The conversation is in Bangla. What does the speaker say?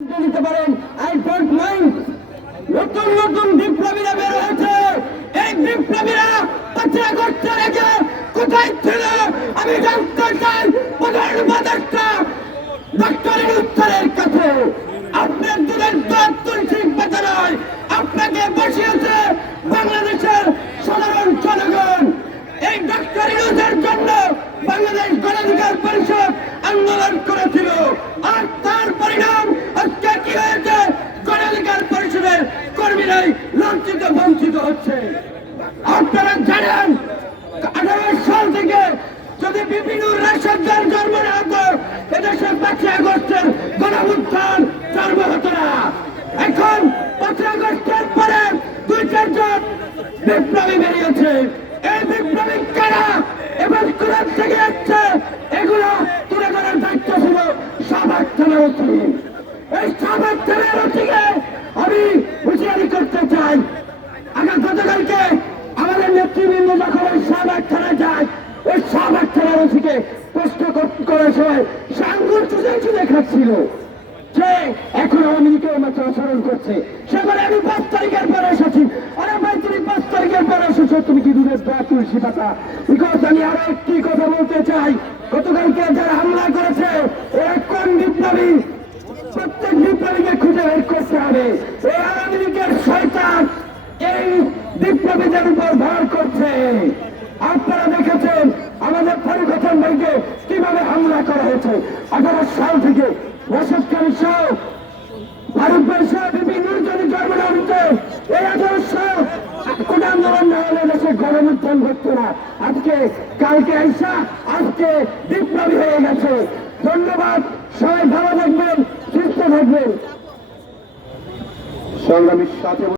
দিতে পারেন। আই ডোন্ট মাইন্ড নতুন নতুন বিপ্লবীরা বের হয়েছে। এই বিপ্লবীরা পাঁচই আগস্ট রেখে কোথায় ছিল? আমি জানতে চাই। প্রধান উপদেষ্টা ডক্টরের উত্তরের কাছে। আপনার দিনের দর তুলসী পাতা আপনাকে বসিয়েছে বাংলাদেশের সাধারণ জনগণ। এই ডক্টর জন্য বাংলাদেশ গণাধিকার পরিষদ কর্মীরাই লাঞ্ছিত, বঞ্চিত হচ্ছে। আপনারা জানেন, আঠারো সাল থেকে যদি বিভিন্ন রাশাদার জন্ম না হতো এদেশে পাঁচই আগস্টের জন্ম হতো না। এখন পাঁচই আগস্টের পরে দুই চারজন বিপ্লবী বেরিয়েছে। এই বিপ্লবী কারা এবং কোরআন থেকে যাচ্ছে এগুলো তুলে ধরার দায়িত্ব ছিল সাবাক থানার এই সাবাক থানার উচিকে আমি হুঁশিয়ারি করতে চাই আগাম গতকালকে আমাদের নেতৃবৃন্দ যখন থানায় যায়, ওই সাবাক থানার উচিকে প্রশ্ন করার সময় সাঙ্গুর খাচ্ছিল যে এখন আওয়ামী মতো আচরণ করছে। সেবারে আমি পাঁচ তারিখের পরে এসেছি। আরে ভাই, তুমি পাঁচ তারিখের পরে এসেছ, তুমি কি দূরের দয়া তুলসী পাতা? বিকজ আমি আরও একটি কথা বলতে চাই। গতকালকে যারা হামলা করেছে এরা কোন বিপ্লবী? প্রত্যেক বিপ্লবীকে খুঁজে বের করতে হবে। এই আওয়ামী লীগের এই বিপ্লবীদের উপর ভর করছে। কীভাবে হামলা করা হয়েছে? আঠারো সাল থেকে রসদকারী সহ আজকে, কালকে আজকে গেছে। ধন্যবাদ থাকবেন থাকবেন। সংগ্রামীর সাথে